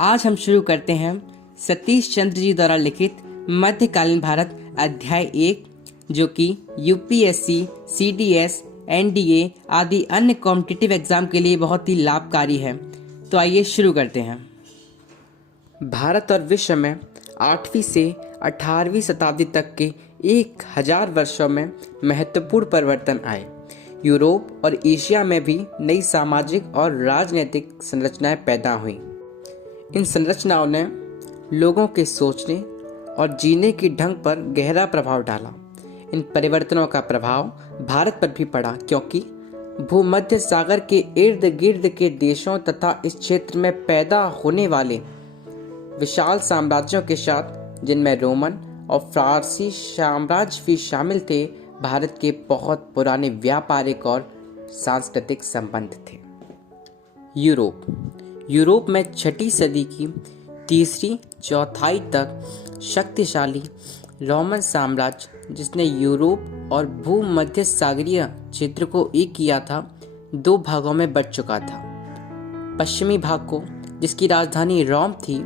आज हम शुरू करते हैं सतीश चंद्र जी द्वारा लिखित मध्यकालीन भारत अध्याय 1, जो कि यूपीएससी, सीडीएस, एनडीए आदि अन्य कॉम्पिटिटिव एग्जाम के लिए बहुत ही लाभकारी है। तो आइए शुरू करते हैं। भारत और विश्व में 8वीं से 18वीं शताब्दी तक के 1000 वर्षों में महत्वपूर्ण परिवर्तन आए। यूरोप और एशिया में भी नई सामाजिक और राजनीतिक संरचनाएं पैदा हुईं। इन संरचनाओं ने लोगों के सोचने और जीने के ढंग पर गहरा प्रभाव डाला। इन परिवर्तनों का प्रभाव भारत पर भी पड़ा, क्योंकि भूमध्य सागर के इर्द गिर्द के देशों तथा इस क्षेत्र में पैदा होने वाले विशाल साम्राज्यों के साथ, जिनमें रोमन और फारसी साम्राज्य भी शामिल थे, भारत के बहुत पुराने व्यापारिक और सांस्कृतिक संबंध थे। यूरोप में 6ठी सदी की तीसरी चौथाई तक शक्तिशाली रोमन साम्राज्य, जिसने यूरोप और भूमध्य सागरीय क्षेत्र को एक किया था, 2 भागों में बंट चुका था। पश्चिमी भाग को, जिसकी राजधानी रोम थी,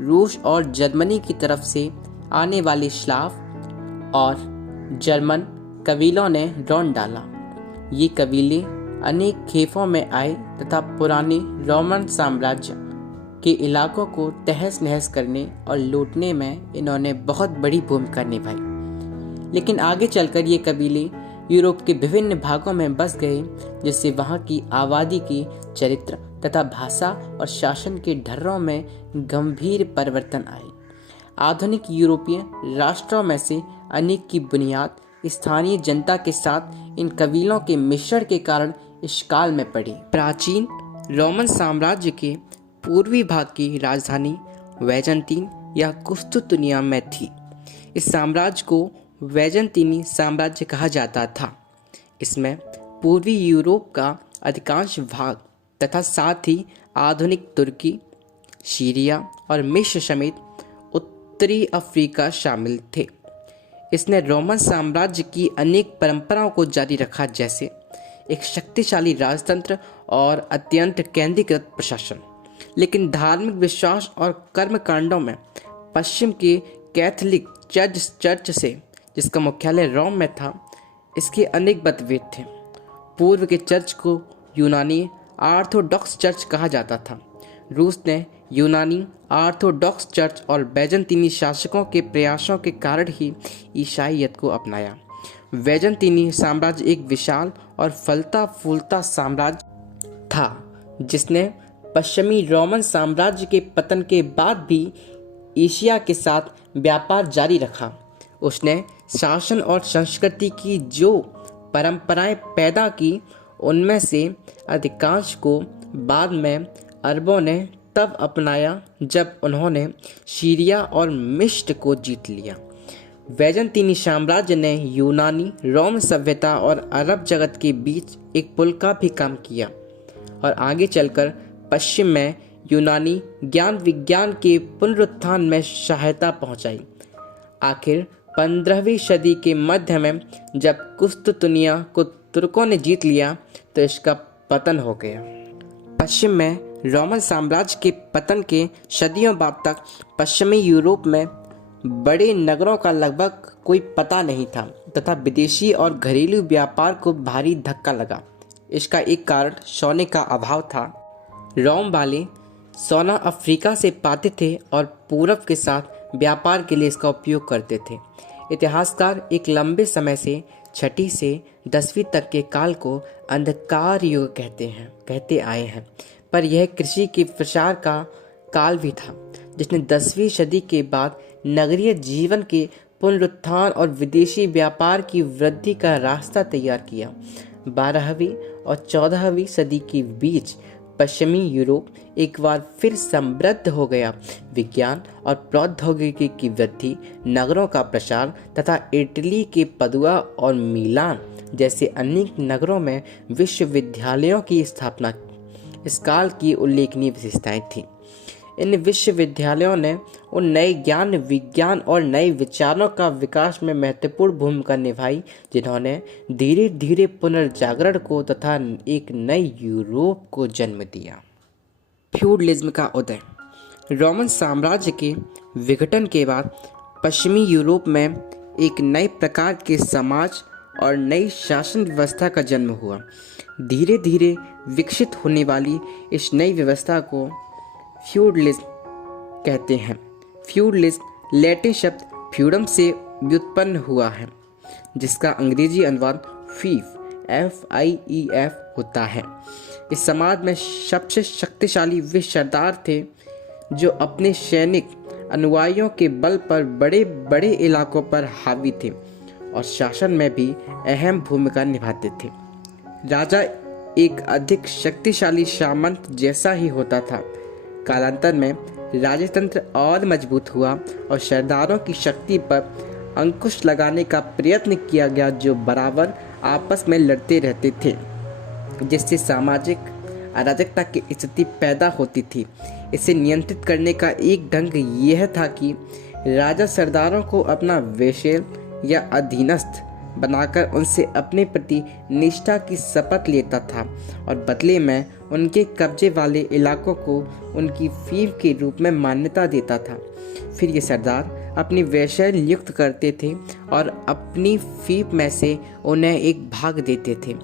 रूस और जर्मनी की तरफ से आने वाले स्लाव और जर्मन कबीलों ने रौंद डाला। ये कबीले अनेक खेपों में आए तथा पुराने रोमन साम्राज्य के इलाकों को तहस नहस करने और लूटने में इन्होंने बहुत बड़ी भूमिका निभाई। लेकिन आगे चलकर ये कबीले यूरोप के विभिन्न भागों में बस गए, जिससे वहाँ की आबादी की चरित्र तथा भाषा और शासन के ढर्रों में गंभीर परिवर्तन आए। आधुनिक यूरोपीय राष्ट्रों में से अनेक की बुनियाद स्थानीय जनता के साथ इन कबीलों के मिश्रण के कारण इस काल में पड़ी। प्राचीन रोमन साम्राज्य के पूर्वी भाग की राजधानी बैजेंटीन या कुस्तुतुनिया में थी। इस साम्राज्य को बैजेंटीनी साम्राज्य कहा जाता था। इसमें पूर्वी यूरोप का अधिकांश भाग तथा साथ ही आधुनिक तुर्की, सीरिया और मिस्र समेत उत्तरी अफ्रीका शामिल थे। इसने रोमन साम्राज्य की अनेक परंपराओं को जारी रखा, जैसे एक शक्तिशाली राजतंत्र और अत्यंत केंद्रीकृत प्रशासन। लेकिन धार्मिक विश्वास और कर्मकांडों में पश्चिम के कैथोलिक चर्च से, जिसका मुख्यालय रोम में था, इसके अनेक मतभेद थे। पूर्व के चर्च को यूनानी ऑर्थोडॉक्स चर्च कहा जाता था। रूस ने यूनानी ऑर्थोडॉक्स चर्च और बैजेंटीनी शासकों के प्रयासों के कारण ही ईसाईयत को अपनाया। बैजेंटीनी साम्राज्य एक विशाल और फलता फूलता साम्राज्य था, जिसने पश्चिमी रोमन साम्राज्य के पतन के बाद भी एशिया के साथ व्यापार जारी रखा। उसने शासन और संस्कृति की जो परंपराएं पैदा की, उनमें से अधिकांश को बाद में अरबों ने तब अपनाया जब उन्होंने सीरिया और मिस्र को जीत लिया। बैजेंटीनी साम्राज्य ने यूनानी, रोम सभ्यता और अरब जगत के बीच एक पुल का भी काम किया और आगे चलकर पश्चिम में यूनानी ज्ञान विज्ञान के पुनरुत्थान में सहायता पहुंचाई। आखिर 15वीं सदी के मध्य में जब कुस्तुतुनिया को तुर्कों ने जीत लिया, तो इसका पतन हो गया। पश्चिम में रोमन साम्राज्य के पतन के सदियों बाद तक पश्चिमी यूरोप में बड़े नगरों का लगभग कोई पता नहीं था तथा विदेशी और घरेलू व्यापार को भारी धक्का लगा। इसका एक कारण सोने का अभाव था। रोम वाले सोना अफ्रीका से पाते थे और पूरब के साथ व्यापार के लिए इसका उपयोग करते थे। इतिहासकार एक लंबे समय से 6ठी से 10वीं तक के काल को अंधकार युग कहते आए हैं, पर यह कृषि के प्रसार का काल भी था, जिसने 10वीं सदी के बाद नगरीय जीवन के पुनरुत्थान और विदेशी व्यापार की वृद्धि का रास्ता तैयार किया। 12वीं और 14वीं सदी के बीच पश्चिमी यूरोप एक बार फिर समृद्ध हो गया। विज्ञान और प्रौद्योगिकी की वृद्धि, नगरों का प्रसार तथा इटली के पदुआ और मिलान जैसे अनेक नगरों में विश्वविद्यालयों की स्थापना इस काल की उल्लेखनीय विशेषताएं थीं। इन विश्वविद्यालयों ने उन नए ज्ञान, विज्ञान और नए विचारों का विकास में महत्वपूर्ण भूमिका निभाई, जिन्होंने धीरे धीरे पुनर्जागरण को तथा एक नए यूरोप को जन्म दिया। फ्यूडलिज्म का उदय। रोमन साम्राज्य के विघटन के बाद पश्चिमी यूरोप में एक नए प्रकार के समाज और नई शासन व्यवस्था का जन्म हुआ। धीरे धीरे विकसित होने वाली इस नई व्यवस्था को फ्यूडलिज्म कहते हैं। फ्यूडलिज्म लैटिन शब्द फ्यूडम से व्युत्पन्न हुआ है, जिसका अंग्रेजी अनुवाद फीफ FIEF होता है। इस समाज में सबसे शक्तिशाली वे सरदार थे जो अपने सैनिक अनुयायियों के बल पर बड़े बड़े इलाकों पर हावी थे और शासन में भी अहम भूमिका निभाते थे। राजा एक अधिक शक्तिशाली सामंत जैसा ही होता था। कालांतर में राजतंत्र और मजबूत हुआ और सरदारों की शक्ति पर अंकुश लगाने का प्रयत्न किया गया, जो बराबर आपस में लड़ते रहते थे, जिससे सामाजिक अराजकता की स्थिति पैदा होती थी। इसे नियंत्रित करने का एक ढंग यह था कि राजा सरदारों को अपना वेश्य या अधीनस्थ बनाकर उनसे अपने प्रति निष्ठा की शपथ लेता था और बदले में उनके कब्जे वाले इलाकों को उनकी फीव के रूप में मान्यता देता था। फिर ये सरदार अपनी वेश्या नियुक्त करते थे और अपनी फीव में से उन्हें एक भाग देते थे।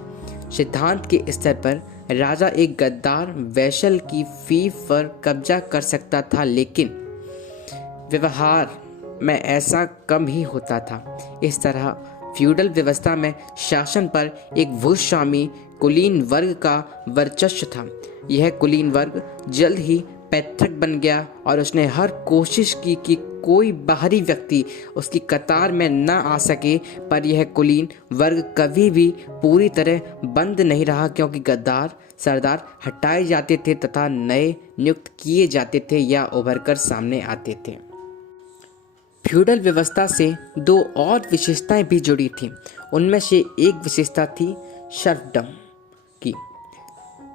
सिद्धांत के स्तर पर राजा एक गद्दार वैश्य की फीव पर कब्जा कर सकता था, लेकिन व्यवहार में ऐसा कम ही होता था। इस तरह फ्यूडल व्यवस्था में शासन पर एक भूस्वामी कुलीन वर्ग का वर्चस्व था। यह कुलीन वर्ग जल्द ही पैतृक बन गया और उसने हर कोशिश की कि कोई बाहरी व्यक्ति उसकी कतार में न आ सके, पर यह कुलीन वर्ग कभी भी पूरी तरह बंद नहीं रहा, क्योंकि गद्दार सरदार हटाए जाते थे तथा नए नियुक्त किए जाते थे या उभरकर सामने आते थे। फ्यूडल व्यवस्था से दो और विशेषताएं भी जुड़ी थीं। उनमें से एक विशेषता थी सर्फडम की।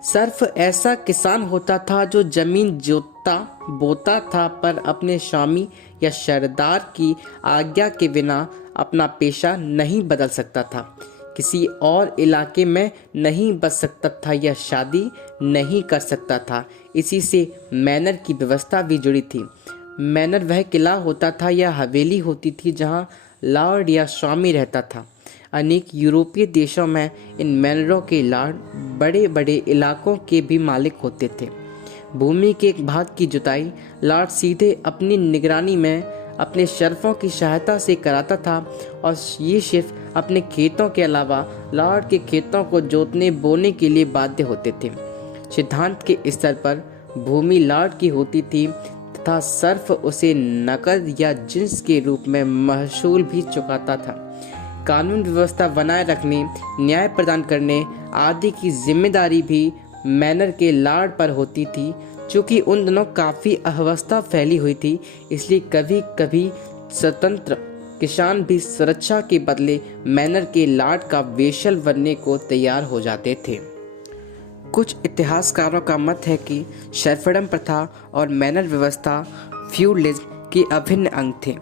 सर्फ ऐसा किसान होता था जो जमीन जोतता बोता था, पर अपने स्वामी या सरदार की आज्ञा के बिना अपना पेशा नहीं बदल सकता था, किसी और इलाके में नहीं बस सकता था या शादी नहीं कर सकता था। इसी से मैनर की व्यवस्था भी जुड़ी थी। मैनर वह किला होता था या हवेली होती थी जहां लॉर्ड या स्वामी रहता था। अनेक यूरोपीय देशों में इन मैनरों के लॉर्ड बड़े बड़े इलाकों के भी मालिक होते थे। भूमि के एक भाग की जुताई लॉर्ड सीधे अपनी निगरानी में अपने शर्फों की सहायता से कराता था और ये सिर्फ अपने खेतों के अलावा लॉर्ड के खेतों को जोतने बोने के लिए बाध्य होते थे। सिद्धांत के स्तर पर भूमि लॉर्ड की होती थी तथा सर्फ उसे नकद या जिन्स के रूप में महसूल भी चुकाता था। कानून व्यवस्था बनाए रखने, न्याय प्रदान करने आदि की जिम्मेदारी भी मैनर के लॉर्ड पर होती थी। चूँकि उन दिनों काफ़ी अव्यवस्था फैली हुई थी, इसलिए कभी कभी स्वतंत्र किसान भी सुरक्षा के बदले मैनर के लॉर्ड का वेशल बनने को तैयार हो जाते थे। कुछ इतिहासकारों का मत है कि सर्फडम प्रथा और मैनर व्यवस्था फ्यूडलिज्म के अभिन्न अंग थे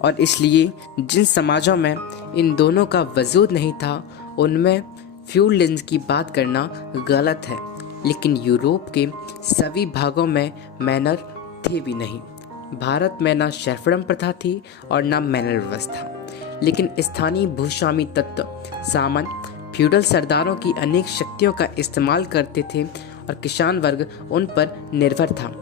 और इसलिए जिन समाजों में इन दोनों का वजूद नहीं था उनमें फ्यूडलिज्म की बात करना गलत है। लेकिन यूरोप के सभी भागों में मैनर थे भी नहीं। भारत में ना सर्फडम प्रथा थी और ना मैनर व्यवस्था, लेकिन स्थानीय भूस्वामी तत्व सामंत फ्यूडल सरदारों की अनेक शक्तियों का इस्तेमाल करते थे और किसान वर्ग उन पर निर्भर था।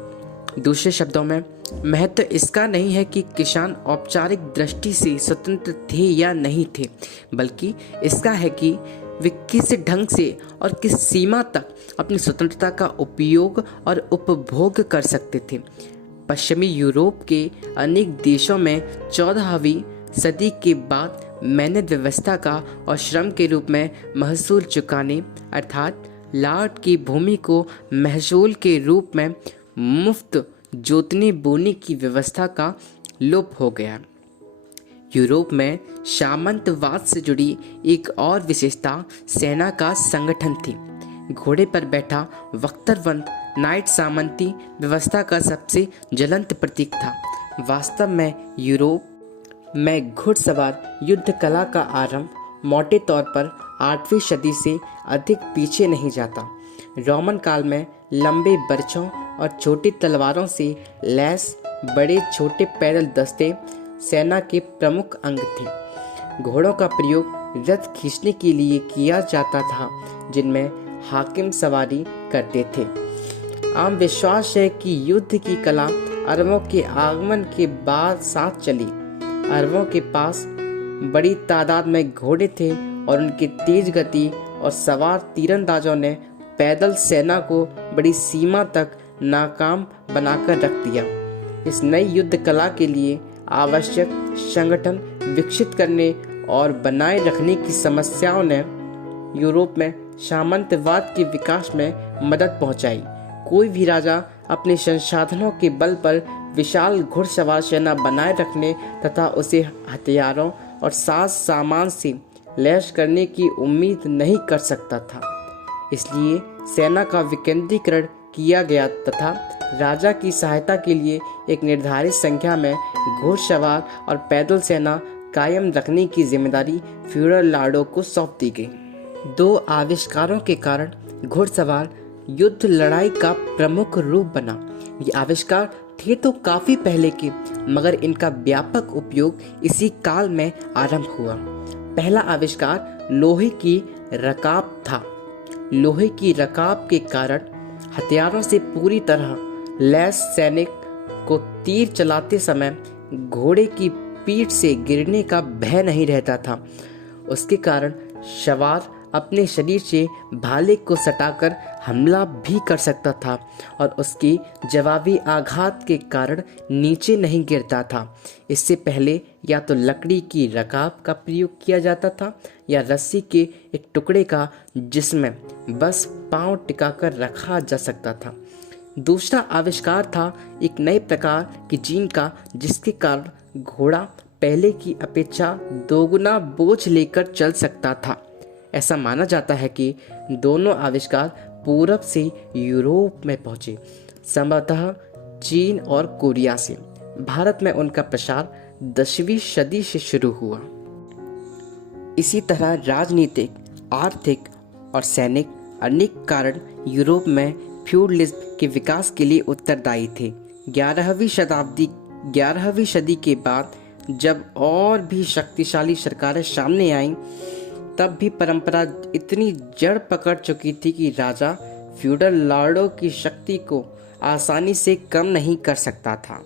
दूसरे शब्दों में महत्व इसका नहीं है कि किसान औपचारिक दृष्टि से स्वतंत्र थे या नहीं थे, बल्कि इसका है कि वे किस ढंग से और किस सीमा तक अपनी स्वतंत्रता का उपयोग और उपभोग कर सकते थे। पश्चिमी यूरोप के अनेक देशों में 14वीं सदी के बाद मैनर व्यवस्था का और श्रम के रूप में महसूल चुकाने अर्थात लॉर्ड की भूमि को महसूल के रूप में मुफ्त जोतने बोने की व्यवस्था का लोप हो गया। यूरोप में सामंतवाद से जुड़ी एक और विशेषता सेना का संगठन थी। घोड़े पर बैठा वख्तरबंद नाइट सामंती व्यवस्था का सबसे ज्वलंत प्रतीक था। वास्तव में यूरोप में घुड़सवार युद्ध कला का आरंभ मोटे तौर पर 8वीं सदी से अधिक पीछे नहीं जाता। रोमन काल में लंबे बर्छों और छोटी तलवारों से लैस बड़े छोटे पैदल दस्ते सेना के प्रमुख अंग थे। घोड़ों का प्रयोग रथ खींचने के लिए किया जाता था, जिनमें हाकिम सवारी करते थे। आम विश्वास है कि युद्ध की कला अरबों के आगमन के बाद साथ चली। अरबों के पास बड़ी तादाद में घोड़े थे और उनकी तेज गति और सवार तीरंदाजों ने पैदल सेना को बड़ी सीमा तक नाकाम बनाकर रख दिया। इस नई युद्ध कला के लिए आवश्यक संगठन विकसित करने और बनाए रखने की समस्याओं ने यूरोप में सामंतवाद के विकास में मदद पहुंचाई। कोई भी राजा अपने संसाधनों के बल पर विशाल घुड़सवार सेना बनाए रखने तथा उसे हथियारों और साज सामान से लैस करने की उम्मीद नहीं कर सकता था। इसलिए सेना का विकेंद्रीकरण किया गया तथा राजा की सहायता के लिए एक निर्धारित संख्या में घुड़सवार और पैदल सेना कायम रखने की जिम्मेदारी फ्यूडल लॉर्डों को सौंप दी गई। 2 आविष्कारों के कारण घुड़सवार युद्ध लड़ाई का प्रमुख रूप बना। ये आविष्कार थे तो काफी पहले के, मगर इनका व्यापक उपयोग इसी काल में आरंभ हुआ। पहला आविष्कार लोहे की रकाब था। लोहे की रकाब के कारण हथियारों से पूरी तरह लैस सैनिक को तीर चलाते समय घोड़े की पीठ से गिरने का भय नहीं रहता था। उसके कारण सवार अपने शरीर से भाले को सटाकर हमला भी कर सकता था और उसके जवाबी आघात के कारण नीचे नहीं गिरता था। इससे पहले या तो लकड़ी की रकाब का प्रयोग किया जाता था या रस्सी के एक टुकड़े का, जिसमें बस पांव टिकाकर रखा जा सकता था। दूसरा आविष्कार था एक नए प्रकार की जीन का, जिसके कारण घोड़ा पहले की अपेक्षा दोगुना बोझ लेकर चल सकता था। ऐसा माना जाता है कि दोनों आविष्कार पूरब से यूरोप में पहुंचे, संभवतः चीन और कोरिया से। भारत में उनका प्रसार 10वीं सदी से शुरू हुआ। इसी तरह राजनीतिक, आर्थिक और सैनिक अनेक कारण यूरोप में फ्यूडलिज्म के विकास के लिए उत्तरदायी थे। 11वीं सदी के बाद जब और भी शक्तिशाली सरकारें सामने आईं, तब भी परंपरा इतनी जड़ पकड़ चुकी थी कि राजा फ्यूडल लॉर्डों की शक्ति को आसानी से कम नहीं कर सकता था।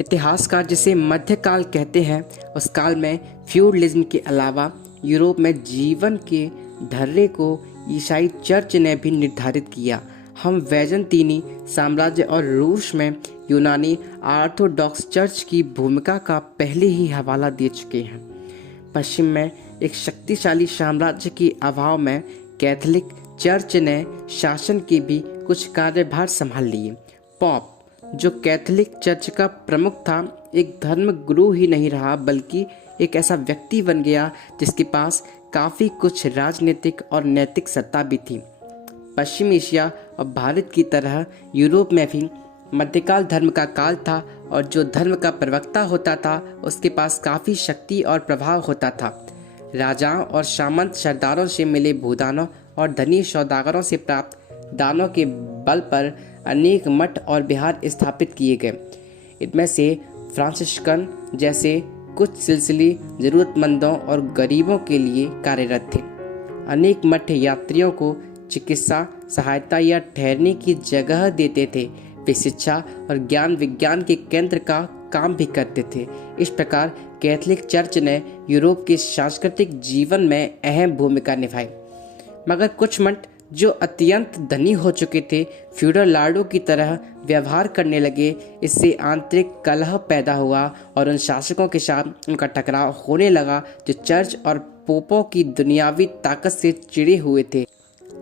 इतिहासकार जिसे मध्यकाल कहते हैं, उस काल में फ्यूडलिज्म के अलावा यूरोप में जीवन के ढर्रे को ईसाई चर्च ने भी निर्धारित किया। हम बैजेंटीनी साम्राज्य और रूस में यूनानी ऑर्थोडॉक्स चर्च की भूमिका का पहले ही हवाला दे चुके हैं। पश्चिम में एक शक्तिशाली साम्राज्य के अभाव में कैथोलिक चर्च ने शासन के भी कुछ कार्यभार संभाल लिए। पॉप, जो कैथोलिक चर्च का प्रमुख था, एक धर्म गुरु ही नहीं रहा, बल्कि एक ऐसा व्यक्ति बन गया जिसके पास काफ़ी कुछ राजनीतिक और नैतिक सत्ता भी थी। पश्चिम एशिया और भारत की तरह यूरोप में भी मध्यकाल धर्म का काल था और जो धर्म का प्रवक्ता होता था उसके पास काफ़ी शक्ति और प्रभाव होता था। राजाओं और सामंत सरदारों से मिले भूदानों और धनी सौदागरों से प्राप्त दानों के बल पर अनेक मठ और विहार स्थापित किए गए। इनमें से फ्रांसिस्कन जैसे कुछ सिलसिले जरूरतमंदों और गरीबों के लिए कार्यरत थे। अनेक मठ यात्रियों को चिकित्सा सहायता या ठहरने की जगह देते थे। वे शिक्षा और ज्ञान विज्ञान के केंद्र का काम भी करते थे। इस प्रकार कैथोलिक चर्च ने यूरोप के सांस्कृतिक जीवन में अहम भूमिका निभाई। मगर कुछ मठ जो अत्यंत धनी हो चुके थे, फ्यूडल लॉर्डों की तरह व्यवहार करने लगे। इससे आंतरिक कलह पैदा हुआ और उन शासकों के साथ उनका टकराव होने लगा जो चर्च और पोपों की दुनियावी ताकत से चिढ़े हुए थे।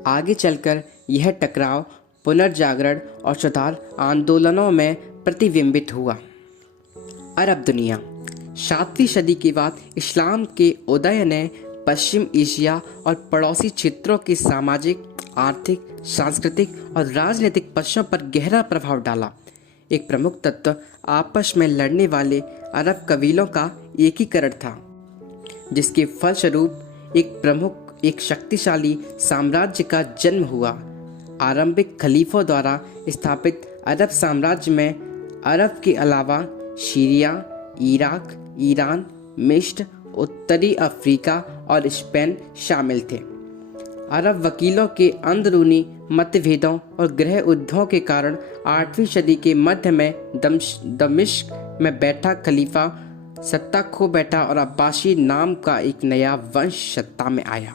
आगे चलकर यह टकराव पुनर्जागरण और सुधार आंदोलनों में प्रतिबिंबित हुआ। अरब दुनिया। 7वीं सदी के बाद इस्लाम के उदय ने पश्चिम एशिया और पड़ोसी क्षेत्रों के सामाजिक, आर्थिक, सांस्कृतिक और राजनीतिक पक्षों पर गहरा प्रभाव डाला। एक प्रमुख तत्व आपस में लड़ने वाले अरब कबीलों का एकीकरण था, जिसके फलस्वरूप एक शक्तिशाली साम्राज्य का जन्म हुआ। आरंभिक खलीफों द्वारा स्थापित अरब साम्राज्य में अरब के अलावा सीरिया, इराक, ईरान, मिस्र, उत्तरी अफ्रीका और स्पेन शामिल थे। अरब वकीलों के अंदरूनी मतभेदों और गृह युद्धों के कारण 8वीं सदी के मध्य में दमिश्क में बैठा खलीफा सत्ता खो बैठा और अब्बासी नाम का एक नया वंश सत्ता में आया।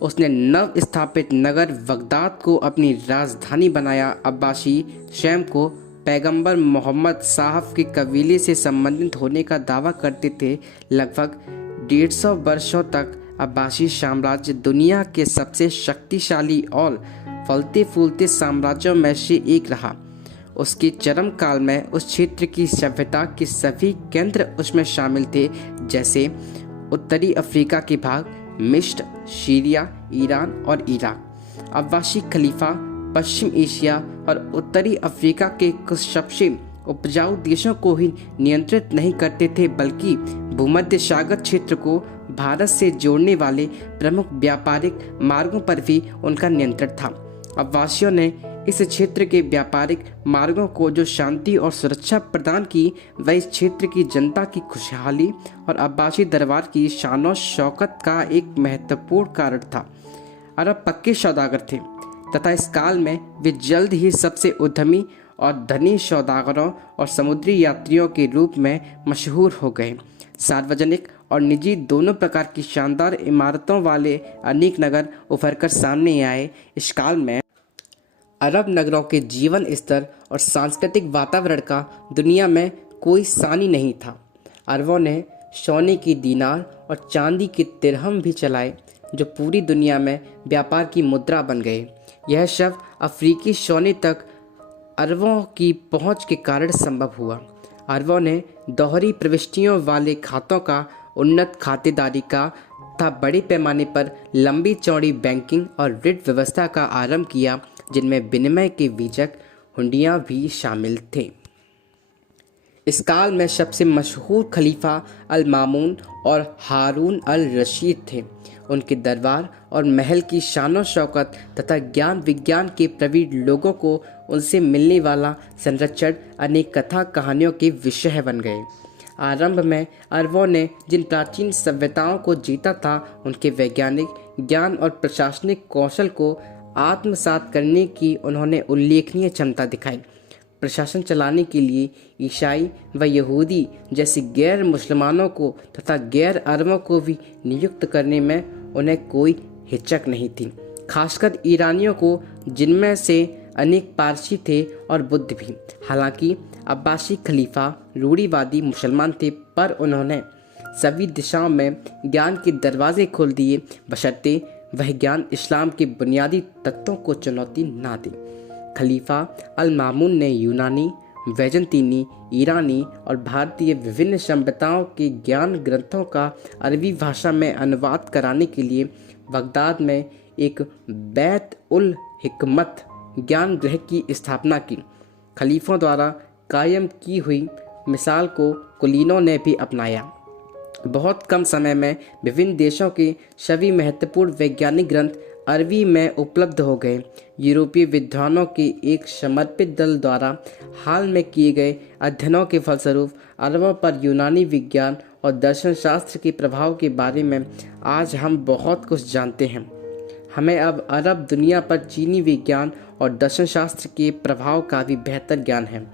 उसने नव स्थापित नगर बगदाद को अपनी राजधानी बनाया। अब्बासी स्वयं को पैगंबर मोहम्मद साहब के कबीले से संबंधित होने का दावा करते थे। लगभग 150 वर्षों तक अब्बासी साम्राज्य दुनिया के सबसे शक्तिशाली और फलते फूलते साम्राज्यों में से एक रहा। उसके चरम काल में उस क्षेत्र की सभ्यता के सभी केंद्र उसमें शामिल थे, जैसे उत्तरी अफ्रीका के भाग, मिस्र, सीरिया, ईरान और इराक। अब्बासी खलीफा पश्चिम एशिया और उत्तरी अफ्रीका के कुछ सबसे उपजाऊ देशों को ही नियंत्रित नहीं करते थे, बल्कि भूमध्य सागर क्षेत्र को भारत से जोड़ने वाले प्रमुख व्यापारिक मार्गों पर भी उनका नियंत्रण था। अब्बासियों ने इस क्षेत्र के व्यापारिक मार्गों को जो शांति और सुरक्षा प्रदान की, वह इस क्षेत्र की जनता की खुशहाली और अब्बासी दरबार की शान शौकत का एक महत्वपूर्ण कारण था। अरब पक्के सौदागर थे तथा इस काल में वे जल्द ही सबसे उद्यमी और धनी सौदागरों और समुद्री यात्रियों के रूप में मशहूर हो गए। सार्वजनिक और निजी दोनों प्रकार की शानदार इमारतों वाले अनेक नगर उभरकर सामने आए। इस काल में अरब नगरों के जीवन स्तर और सांस्कृतिक वातावरण का दुनिया में कोई सानी नहीं था। अरबों ने सोने की दीनार और चांदी के तिरहम भी चलाए, जो पूरी दुनिया में व्यापार की मुद्रा बन गए। यह सब अफ्रीकी सोने तक अरबों की पहुंच के कारण संभव हुआ। अरबों ने दोहरी प्रविष्टियों वाले खातों का, उन्नत खातेदारी का तथा बड़े पैमाने पर लंबी चौड़ी बैंकिंग और ऋण व्यवस्था का आरंभ किया, जिनमें विनिमय के बीजक हुंडियां भी शामिल थे। इस काल में सबसे मशहूर खलीफा अल मामून और हारून अल रशीद थे। उनके दरबार और महल की शानो शौकत तथा ज्ञान विज्ञान के प्रवीण लोगों को उनसे मिलने वाला संरक्षण अनेक कथा कहानियों के विषय बन गए। आरंभ में अरबों ने जिन प्राचीन सभ्यताओं को जीता था, उनके वैज्ञानिक ज्ञान और प्रशासनिक कौशल को आत्मसात करने की उन्होंने उल्लेखनीय क्षमता दिखाई। प्रशासन चलाने के लिए ईसाई व यहूदी जैसे गैर मुसलमानों को तथा गैर अरबों को भी नियुक्त करने में उन्हें कोई हिचक नहीं थी, खासकर ईरानियों को, जिनमें से अनेक पारसी थे और बुद्ध भी। हालांकि अब्बासी खलीफा रूढ़िवादी मुसलमान थे, पर उन्होंने सभी दिशाओं में ज्ञान के दरवाजे खोल दिए, बशर्ते वह ज्ञान इस्लाम के बुनियादी तत्वों को चुनौती ना दे। खलीफा अल मामून ने यूनानी, बैजंतीनी, ईरानी और भारतीय विभिन्न सभ्यताओं के ज्ञान ग्रंथों का अरबी भाषा में अनुवाद कराने के लिए बगदाद में एक बैत उल हिकमत ज्ञान गृह की स्थापना की। खलीफों द्वारा कायम की हुई मिसाल को कुलीनों ने भी अपनाया। बहुत कम समय में विभिन्न देशों के सभी महत्वपूर्ण वैज्ञानिक ग्रंथ अरबी में उपलब्ध हो गए। यूरोपीय विद्वानों के एक समर्पित दल द्वारा हाल में किए गए अध्ययनों के फलस्वरूप अरबों पर यूनानी विज्ञान और दर्शन शास्त्र के प्रभाव के बारे में आज हम बहुत कुछ जानते हैं। हमें अब अरब दुनिया पर चीनी विज्ञान और दर्शन शास्त्र के प्रभाव का भी बेहतर ज्ञान है।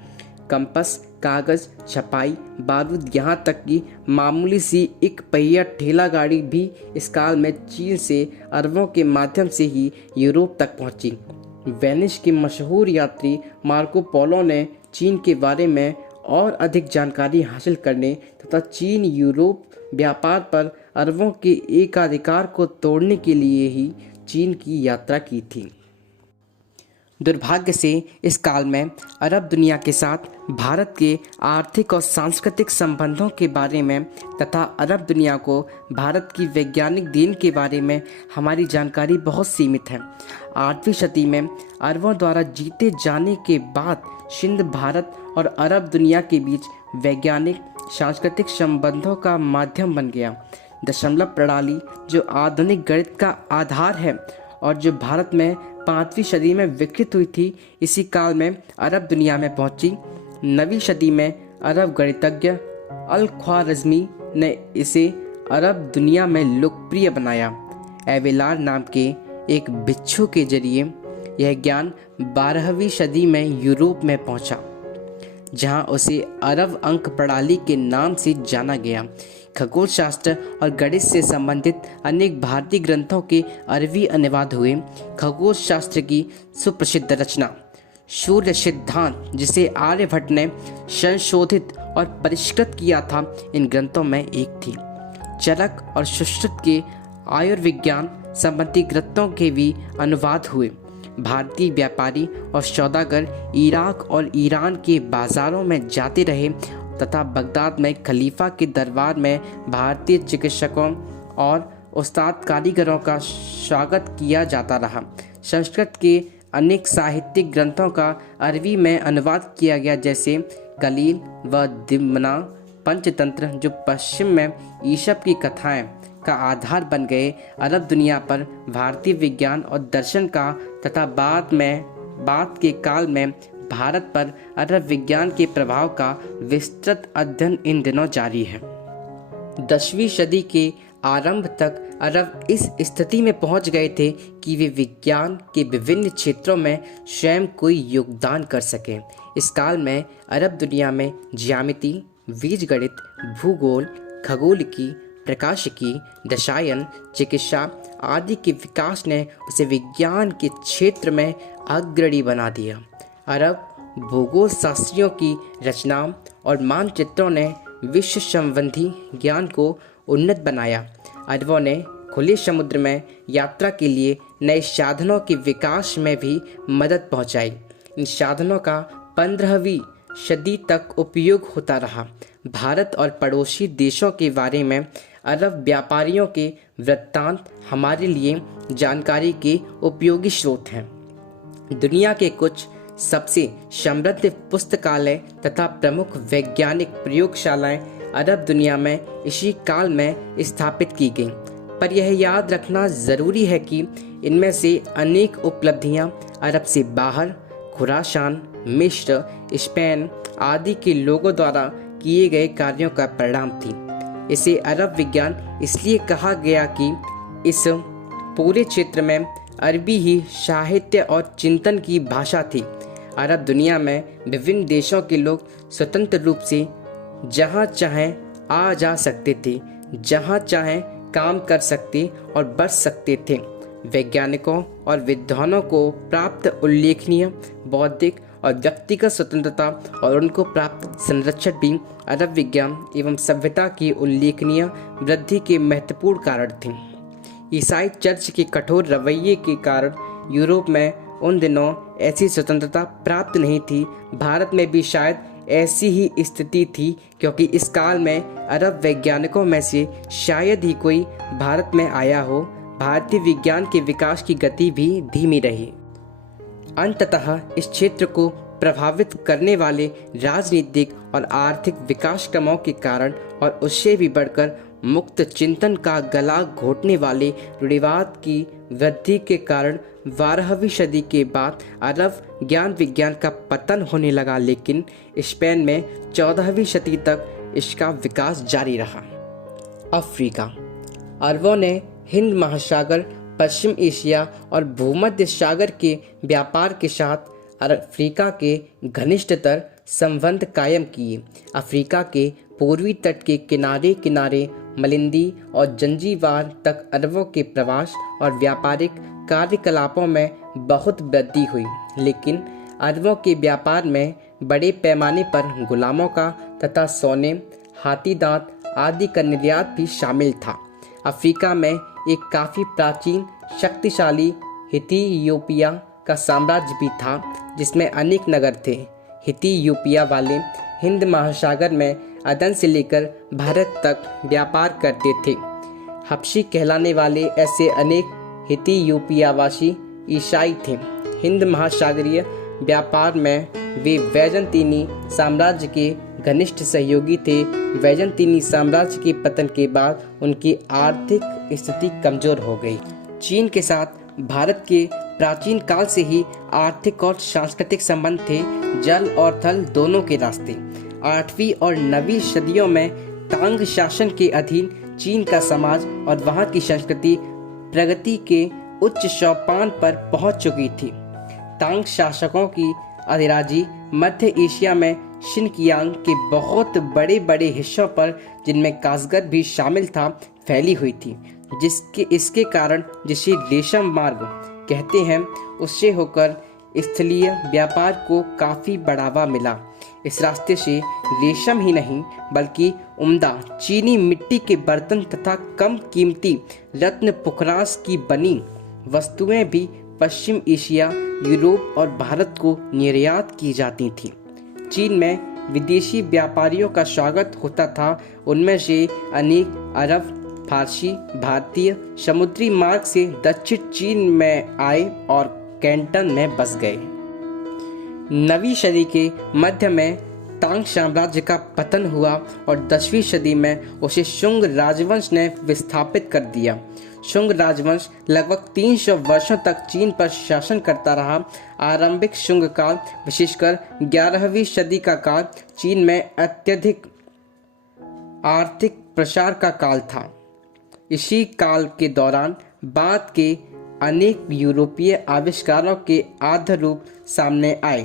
कंपस, कागज, छपाई, बारूद, यहाँ तक कि मामूली सी एक पहिया ठेला गाड़ी भी इस काल में चीन से अरबों के माध्यम से ही यूरोप तक पहुंची। वेनिस के मशहूर यात्री मार्को पोलो ने चीन के बारे में और अधिक जानकारी हासिल करने तथा चीन यूरोप व्यापार पर अरबों के एकाधिकार को तोड़ने के लिए ही चीन की यात्रा की थी। दुर्भाग्य से इस काल में अरब दुनिया के साथ भारत के आर्थिक और सांस्कृतिक संबंधों के बारे में तथा अरब दुनिया को भारत की वैज्ञानिक देन के बारे में हमारी जानकारी बहुत सीमित है। 8वीं सदी में अरबों द्वारा जीते जाने के बाद सिंध भारत और अरब दुनिया के बीच वैज्ञानिक सांस्कृतिक संबंधों का माध्यम बन गया। दशमलव प्रणाली, जो आधुनिक गणित का आधार है और जो भारत में 5वीं सदी में विकसित हुई थी। इसी काल में अरब दुनिया में पहुंची। 9वीं सदी में अरब गणितज्ञ अल ख्वारिज़मी ने इसे अरब दुनिया में लोकप्रिय बनाया। एवेलार नाम के एक बिच्छू के जरिए यह ज्ञान 12वीं सदी में यूरोप में पहुंचा, जहां उसे अरब अंक प्रणाली के नाम से जाना गया। खगोल शास्त्र और गणित से संबंधित अनेक भारतीय ग्रंथों के अरबी अनुवाद हुए। खगोल शास्त्र की सुप्रसिद्ध रचना सूर्य सिद्धांत, जिसे आर्यभट्ट ने संशोधित और परिष्कृत किया था, इन ग्रंथों में एक थी। चरक और सुश्रुत के आयुर्विज्ञान संबंधी ग्रंथों के भी अनुवाद हुए। भारतीय व्यापारी और सौदागर इराक और ईरान के बाजारों में जाते रहे तथा बगदाद में खलीफा के दरबार में भारतीय चिकित्सकों और उस्ताद कारीगरों का स्वागत किया जाता रहा। संस्कृत के अनेक साहित्यिक ग्रंथों का अरबी में अनुवाद किया गया, जैसे कलील व दिमना पंचतंत्र, जो पश्चिम में ईसप की कथाएं का आधार बन गए। अरब दुनिया पर भारतीय विज्ञान और दर्शन का तथा बाद के काल में भारत पर अरब विज्ञान के प्रभाव का विस्तृत अध्ययन इन दिनों जारी है। 10वीं सदी के आरंभ तक अरब इस स्थिति में पहुंच गए थे कि वे विज्ञान के विभिन्न क्षेत्रों में स्वयं कोई योगदान कर सकें। इस काल में अरब दुनिया में ज्यामिति, बीजगणित, भूगोल, खगोलिकी, प्रकाशिकी, रसायन, चिकित्सा आदि के विकास ने उसे विज्ञान के क्षेत्र में अग्रणी बना दिया। अरब भूगोल शास्त्रियों की रचनाओं और मानचित्रों ने विश्व संबंधी ज्ञान को उन्नत बनाया। अरबों ने खुले समुद्र में यात्रा के लिए नए साधनों के विकास में भी मदद पहुंचाई। इन साधनों का 15वीं सदी तक उपयोग होता रहा। भारत और पड़ोसी देशों के बारे में अरब व्यापारियों के वृत्तांत हमारे लिए जानकारी के उपयोगी स्रोत हैं। दुनिया के कुछ सबसे समृद्ध पुस्तकालय तथा प्रमुख वैज्ञानिक प्रयोगशालाएं अरब दुनिया में इसी काल में स्थापित की गईं। पर यह याद रखना जरूरी है कि इनमें से अनेक उपलब्धियां अरब से बाहर खुरासान, मिस्र, स्पेन आदि के लोगों द्वारा किए गए कार्यों का परिणाम थी। इसे अरब विज्ञान इसलिए कहा गया कि इस पूरे क्षेत्र में अरबी ही साहित्य और चिंतन की भाषा थी। अरब दुनिया में विभिन्न देशों के लोग स्वतंत्र रूप से जहाँ चाहें आ जा सकते थे, जहाँ चाहें काम कर सकते और बच सकते थे। वैज्ञानिकों और विद्वानों को प्राप्त उल्लेखनीय बौद्धिक और व्यक्तिगत स्वतंत्रता और उनको प्राप्त संरक्षण भी अरब विज्ञान एवं सभ्यता की उल्लेखनीय वृद्धि के महत्वपूर्ण कारण थे। ईसाई चर्च के कठोर रवैये के कारण यूरोप में उन दिनों ऐसी स्वतंत्रता प्राप्त नहीं थी। भारत में भी शायद ऐसी ही स्थिति थी, क्योंकि इस काल में अरब वैज्ञानिकों में से शायद ही कोई भारत में आया हो। भारतीय विज्ञान के विकास की गति भी धीमी रही। अंततः इस क्षेत्र को प्रभावित करने वाले राजनीतिक और आर्थिक विकास क्रमों के कारण और उससे भी बढ़कर मुक्त चिंतन का गला घोटने वाले रूढ़िवाद की वृद्धि के कारण 12वीं सदी के बाद अरब ज्ञान विज्ञान का पतन होने लगा, लेकिन स्पेन में 14वीं सदी तक इसका विकास जारी रहा। अफ्रीका। अरबों ने हिंद महासागर, पश्चिम एशिया और भूमध्य सागर के व्यापार के साथ अफ्रीका के घनिष्ठतर संबंध कायम किए। अफ्रीका के पूर्वी तट के किनारे किनारे मलिंदी और जंजीबार तक अरबों के प्रवास और व्यापारिक कार्यकलापों में बहुत वृद्धि हुई, लेकिन अरबों के व्यापार में बड़े पैमाने पर गुलामों का तथा सोने, हाथी दांत आदि का निर्यात भी शामिल था। अफ्रीका में एक काफ़ी प्राचीन शक्तिशाली इथियोपिया का साम्राज्य भी था, जिसमें अनेक नगर थे। इथियोपिया वाले हिंद महासागर में अदन से लेकर भारत तक व्यापार करते थे। हबशी कहलाने वाले ऐसे अनेक इथियोपियावासी ईसाई थे। हिंद महासागरीय व्यापार में वे बैजंतीनी साम्राज्य के घनिष्ठ सहयोगी थे। बैजंतीनी साम्राज्य के पतन के बाद उनकी आर्थिक स्थिति कमजोर हो गई। चीन के साथ भारत के प्राचीन काल से ही आर्थिक और सांस्कृतिक संबंध थे, जल और थल दोनों के रास्ते। 8वीं और 9वीं सदियों में तांग शासन के अधीन चीन का समाज और वहां की संस्कृति प्रगति के उच्च सोपान पर पहुंच चुकी थी। तांग शासकों की अधिराजी मध्य एशिया में शिनकियांग के बहुत बड़े बड़े हिस्सों पर, जिनमें कासगत भी शामिल था, फैली हुई थी, इसके कारण जिसे रेशम मार्ग कहते हैं, उससे होकर स्थलीय व्यापार को काफ़ी बढ़ावा मिला। इस रास्ते से रेशम ही नहीं बल्कि उम्दा चीनी मिट्टी के बर्तन तथा कम कीमती रत्न पुखरास की बनी वस्तुएं भी पश्चिम एशिया, यूरोप और भारत को निर्यात की जाती थी। चीन में विदेशी व्यापारियों का स्वागत होता था। उनमें से अनेक अरब, फारसी, भारतीय समुद्री मार्ग से दक्षिण चीन में आए और कैंटन में बस गए। 9वीं सदी के मध्य में तांग साम्राज्य का पतन हुआ और 10वीं सदी में उसे शुंग राजवंश ने विस्थापित कर दिया। शुंग राजवंश लगभग 300 वर्षों तक चीन पर शासन करता रहा। आरंभिक शुंग काल, विशेषकर 11वीं सदी का काल, चीन में अत्यधिक आर्थिक प्रसार का काल था। इसी काल के दौरान बाद के अनेक यूरोपीय आविष्कारों के आधार रूप सामने आए।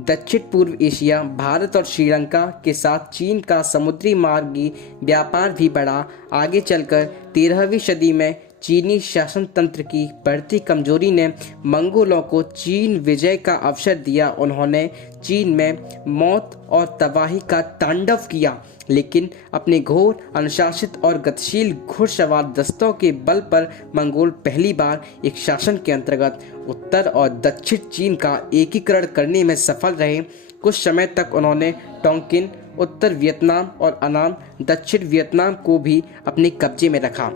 दक्षिण पूर्व एशिया, भारत और श्रीलंका के साथ चीन का समुद्री मार्गी व्यापार भी बढ़ा। आगे चलकर 13वीं सदी में चीनी शासन तंत्र की बढ़ती कमजोरी ने मंगोलों को चीन विजय का अवसर दिया। उन्होंने चीन में मौत और तबाही का तांडव किया, लेकिन अपने घोर, अनुशासित और गतिशील घुड़सवार दस्तों के बल पर मंगोल पहली बार एक शासन के अंतर्गत उत्तर और दक्षिण चीन का एकीकरण करने में सफल रहे। कुछ समय तक उन्होंने टोंकिन, उत्तर वियतनाम और अनाम, दक्षिण वियतनाम को भी अपने कब्जे में रखा।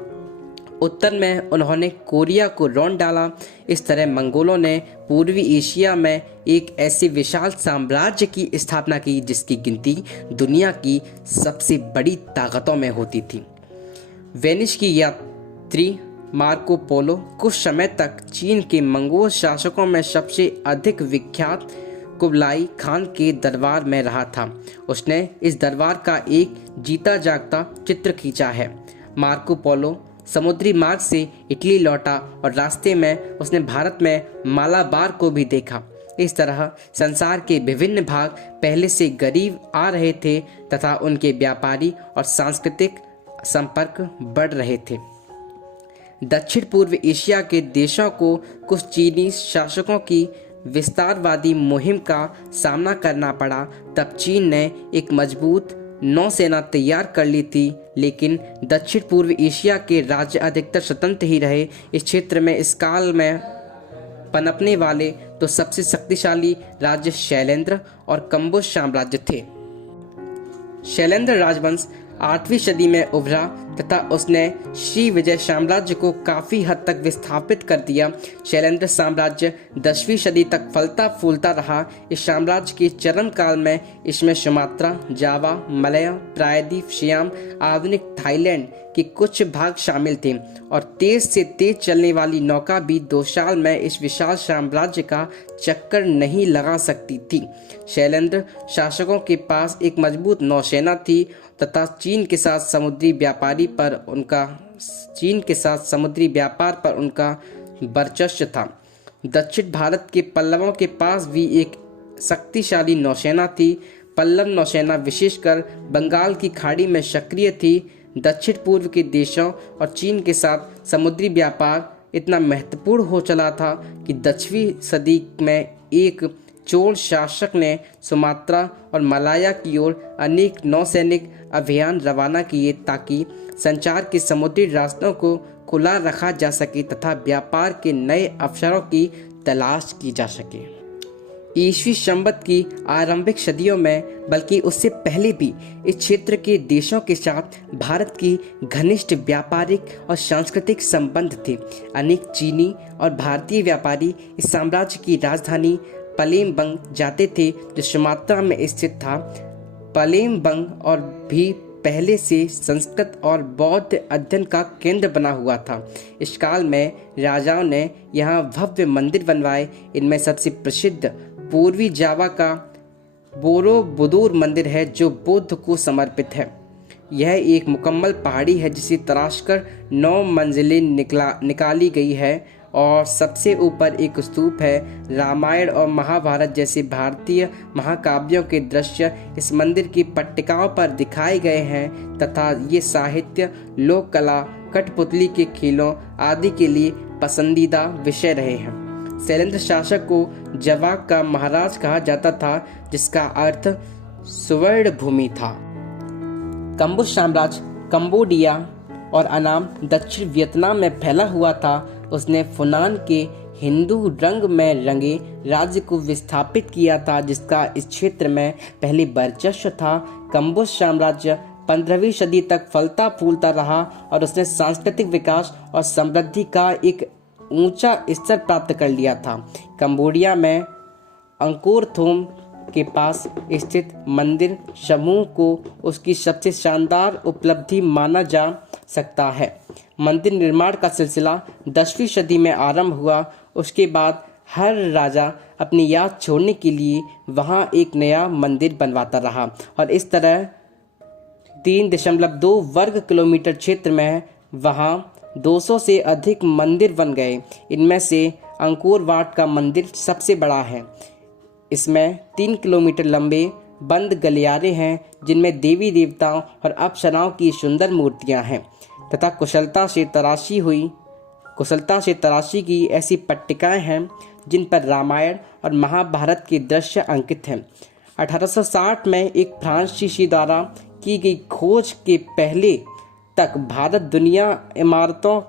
उत्तर में उन्होंने कोरिया को रौंद डाला। इस तरह मंगोलों ने पूर्वी एशिया में एक ऐसे विशाल साम्राज्य की स्थापना की जिसकी गिनती दुनिया की सबसे बड़ी ताकतों में होती थी। वेनिस की यात्री मार्को पोलो कुछ समय तक चीन के मंगोल शासकों में सबसे अधिक विख्यात कुबलाई खान के दरबार में रहा था। उसने इस दरबार का एक जीता जागता चित्र खींचा है। मार्को पोलो समुद्री मार्ग से इटली लौटा और रास्ते में उसने भारत में मालाबार को भी देखा। इस तरह संसार के विभिन्न भाग पहले से करीब आ रहे थे तथा उनके व्यापारी और सांस्कृतिक संपर्क बढ़ रहे थे। दक्षिण पूर्व एशिया के देशों को कुछ चीनी शासकों की विस्तारवादी मुहिम का सामना करना पड़ा। तब चीन ने एक मजबूत नौसेना तैयार कर ली थी, लेकिन दक्षिण पूर्व एशिया के राज्य अधिकतर स्वतंत्र ही रहे। इस क्षेत्र में इस काल में पनपने वाले तो सबसे शक्तिशाली राज्य शैलेंद्र और कंबोज साम्राज्य थे। शैलेंद्र राजवंश 8वीं सदी में उभरा तथा उसने श्री विजय साम्राज्य को काफ़ी हद तक विस्थापित कर दिया। शैलेंद्र साम्राज्य 10वीं सदी तक फलता फूलता रहा। इस साम्राज्य के चरम काल में इसमें सुमात्रा, जावा, मलया, प्रायद्वीप, सियाम, आधुनिक थाईलैंड के कुछ भाग शामिल थे और तेज से तेज चलने वाली नौका भी 2 साल में इस विशाल साम्राज्य का चक्कर नहीं लगा सकती थी। शैलेंद्र शासकों के पास एक मजबूत नौसेना थी तथा चीन के साथ समुद्री व्यापार पर उनका वर्चस्व था। दक्षिण भारत के पल्लवों के पास भी एक शक्तिशाली नौसेना थी। पल्लव नौसेना विशेषकर बंगाल की खाड़ी में सक्रिय थी। दक्षिण पूर्व के देशों और चीन के साथ समुद्री व्यापार इतना महत्वपूर्ण हो चला था कि 10वीं सदी में एक चोल शासक ने सुमात्रा और मलाया की ओर अनेक नौसैनिक अभियान रवाना किए ताकि संचार के समुद्री रास्तों को खुला रखा जा सके तथा व्यापार के नए अवसरों की तलाश की जा सके। ईस्वी संवत की आरंभिक सदियों में, बल्कि उससे पहले भी, इस क्षेत्र के देशों के साथ भारत की घनिष्ठ व्यापारिक और सांस्कृतिक संबंध थे। अनेक चीनी और भारतीय व्यापारी इस साम्राज्य की राजधानी पलेमबंग जाते थे जो सुमात्रा में स्थित था। पलेमबंग और भी पहले से संस्कृत और बौद्ध अध्ययन का केंद्र बना हुआ था। इस काल में राजाओं ने यहाँ भव्य मंदिर बनवाए। इनमें सबसे प्रसिद्ध पूर्वी जावा का बोरोबुदुर मंदिर है, जो बुद्ध को समर्पित है। यह एक मुकम्मल पहाड़ी है जिसे तराशकर 9 मंजिलें निकाली गई है और सबसे ऊपर एक स्तूप है। रामायण और महाभारत जैसे भारतीय महाकाव्यों के दृश्य इस मंदिर की पट्टिकाओं पर दिखाए गए हैं तथा ये साहित्य, लोक कला, कठपुतली के खेलों आदि के लिए पसंदीदा विषय रहे हैं। शैलेंद्र शासक को जवाक का महाराज कहा जाता था, जिसका अर्थ सुवर्ण भूमि था। कंबुज साम्राज्य कंबोडिया और अनाम दक्षिण वियतनाम में फैला हुआ था। उसने फुनान के हिंदू रंग में रंगे राज्य को विस्थापित किया था, जिसका इस क्षेत्र में पहले वर्चस्व था। कंबुज साम्राज्य 15वीं सदी तक फलता फूलता रहा और उसने सांस्कृतिक विकास और समृद्धि का एक ऊंचा स्तर प्राप्त कर लिया था। कंबोडिया में अंकोर थोम के पास स्थित मंदिर समूह को उसकी सबसे शानदार उपलब्धि माना जा सकता है। मंदिर निर्माण का सिलसिला 10वीं सदी में आरंभ हुआ। उसके बाद हर राजा अपनी याद छोड़ने के लिए वहां एक नया मंदिर बनवाता रहा और इस तरह 3.2 वर्ग किलोमीटर क्षेत्र में वहां 200 से अधिक मंदिर बन गए। इनमें से अंकोर वाट का मंदिर सबसे बड़ा है। इसमें 3 किलोमीटर लंबे बंद गलियारे हैं, जिनमें देवी देवताओं और अप्सराओं की सुंदर मूर्तियां हैं तथा कुशलता से तराशी की ऐसी पट्टिकाएं हैं जिन पर रामायण और महाभारत के दृश्य अंकित हैं। 1860 में एक फ्रांसीसी द्वारा की गई खोज के पहले तक भारत दुनिया इमारतों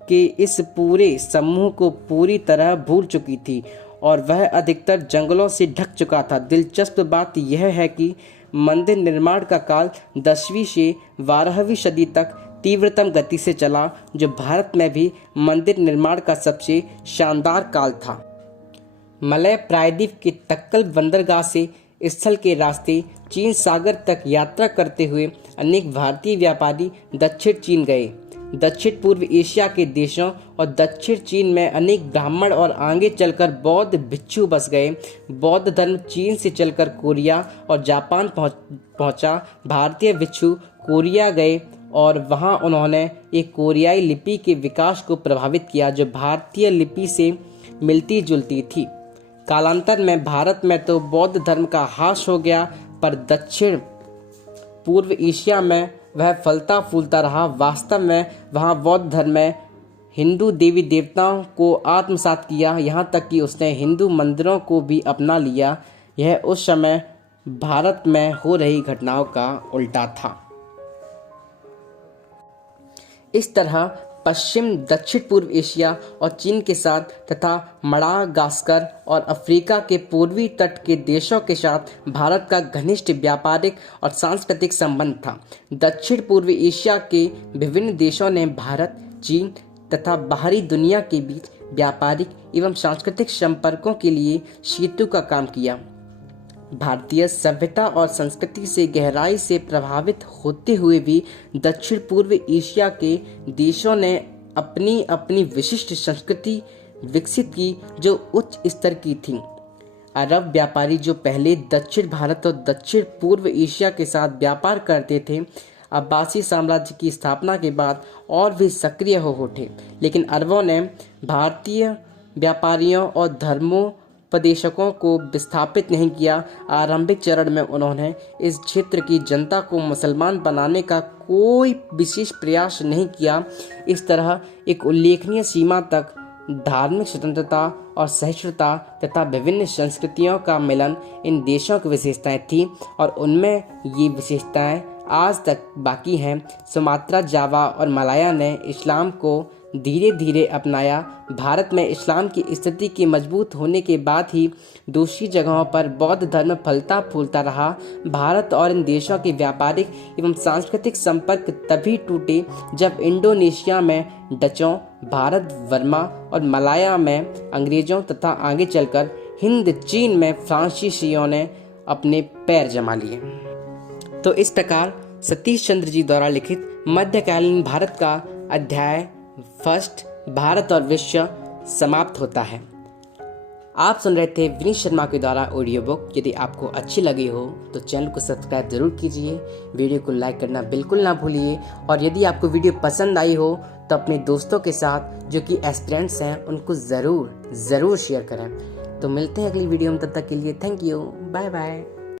के इस पूरे समूह को पूरी तरह भूल चुकी थी और वह अधिकतर जंगलों से ढक चुका था। दिलचस्प बात यह है कि मंदिर निर्माण का काल 10वीं से 12वीं सदी तक तीव्रतम गति से चला, जो भारत में भी मंदिर निर्माण का सबसे शानदार काल था। मलय प्रायद्वीप के तक्कल बंदरगाह से स्थल के रास्ते चीन सागर तक यात्रा करते हुए अनेक भारतीय व्यापारी दक्षिण चीन गए। दक्षिण पूर्व एशिया के देशों और दक्षिण चीन में अनेक ब्राह्मण और आगे चलकर बौद्ध भिक्षु बस गए। बौद्ध धर्म चीन से चलकर कोरिया और जापान पहुंचा। भारतीय भिक्षु कोरिया गए और वहां उन्होंने एक कोरियाई लिपि के विकास को प्रभावित किया, जो भारतीय लिपि से मिलती जुलती थी। कालांतर में भारत में तो बौद्ध धर्म का ह्रास हो गया, पर दक्षिण पूर्व एशिया में वह फलता फूलता रहा। वास्तव में वहाँ बौद्ध धर्म में हिंदू देवी देवताओं को आत्मसात किया, यहाँ तक कि उसने हिंदू मंदिरों को भी अपना लिया। यह उस समय भारत में हो रही घटनाओं का उल्टा था। इस तरह पश्चिम दक्षिण पूर्व एशिया और चीन के साथ तथा मडागास्कर और अफ्रीका के पूर्वी तट के देशों के साथ भारत का घनिष्ठ व्यापारिक और सांस्कृतिक संबंध था। दक्षिण पूर्व एशिया के विभिन्न देशों ने भारत, चीन तथा बाहरी दुनिया के बीच व्यापारिक एवं सांस्कृतिक संपर्कों के लिए सेतु का काम किया। भारतीय सभ्यता और संस्कृति से गहराई से प्रभावित होते हुए भी दक्षिण पूर्व एशिया के देशों ने अपनी अपनी विशिष्ट संस्कृति विकसित की, जो उच्च स्तर की थी। अरब व्यापारी जो पहले दक्षिण भारत और दक्षिण पूर्व एशिया के साथ व्यापार करते थे, अब्बासी साम्राज्य की स्थापना के बाद और भी सक्रिय हो उठे। लेकिन अरबों ने भारतीय व्यापारियों और धर्मोपदेशकों को विस्थापित नहीं किया। आरंभिक चरण में उन्होंने इस क्षेत्र की जनता को मुसलमान बनाने का कोई विशेष प्रयास नहीं किया। इस तरह एक उल्लेखनीय सीमा तक धार्मिक स्वतंत्रता और सहिष्णुता तथा विभिन्न संस्कृतियों का मिलन इन देशों की विशेषताएं थी और उनमें ये विशेषताएं आज तक बाकी हैं। सुमात्रा, जावा और मलाया ने इस्लाम को धीरे धीरे अपनाया। भारत में इस्लाम की स्थिति के मजबूत होने के बाद ही दूसरी जगहों पर बौद्ध धर्म फलता फूलता रहा। भारत और इन देशों के व्यापारिक एवं सांस्कृतिक संपर्क तभी टूटे जब इंडोनेशिया में डचों, भारत वर्मा और मलाया में अंग्रेजों तथा आगे चलकर हिंद चीन में फ्रांसीसियों ने अपने पैर जमा लिए। तो इस प्रकार सतीश चंद्र जी द्वारा लिखित मध्यकालीन भारत का अध्याय फर्स्ट भारत और विश्व समाप्त होता है। आप सुन रहे थे विनीत शर्मा के द्वारा ऑडियो बुक। यदि आपको अच्छी लगी हो तो चैनल को सब्सक्राइब जरूर कीजिए, वीडियो को लाइक करना बिल्कुल ना भूलिए, और यदि आपको वीडियो पसंद आई हो तो अपने दोस्तों के साथ जो कि एस्पिरेंट्स हैं उनको ज़रूर शेयर करें। तो मिलते हैं अगली वीडियो में, तब तक के लिए थैंक यू, बाय बाय।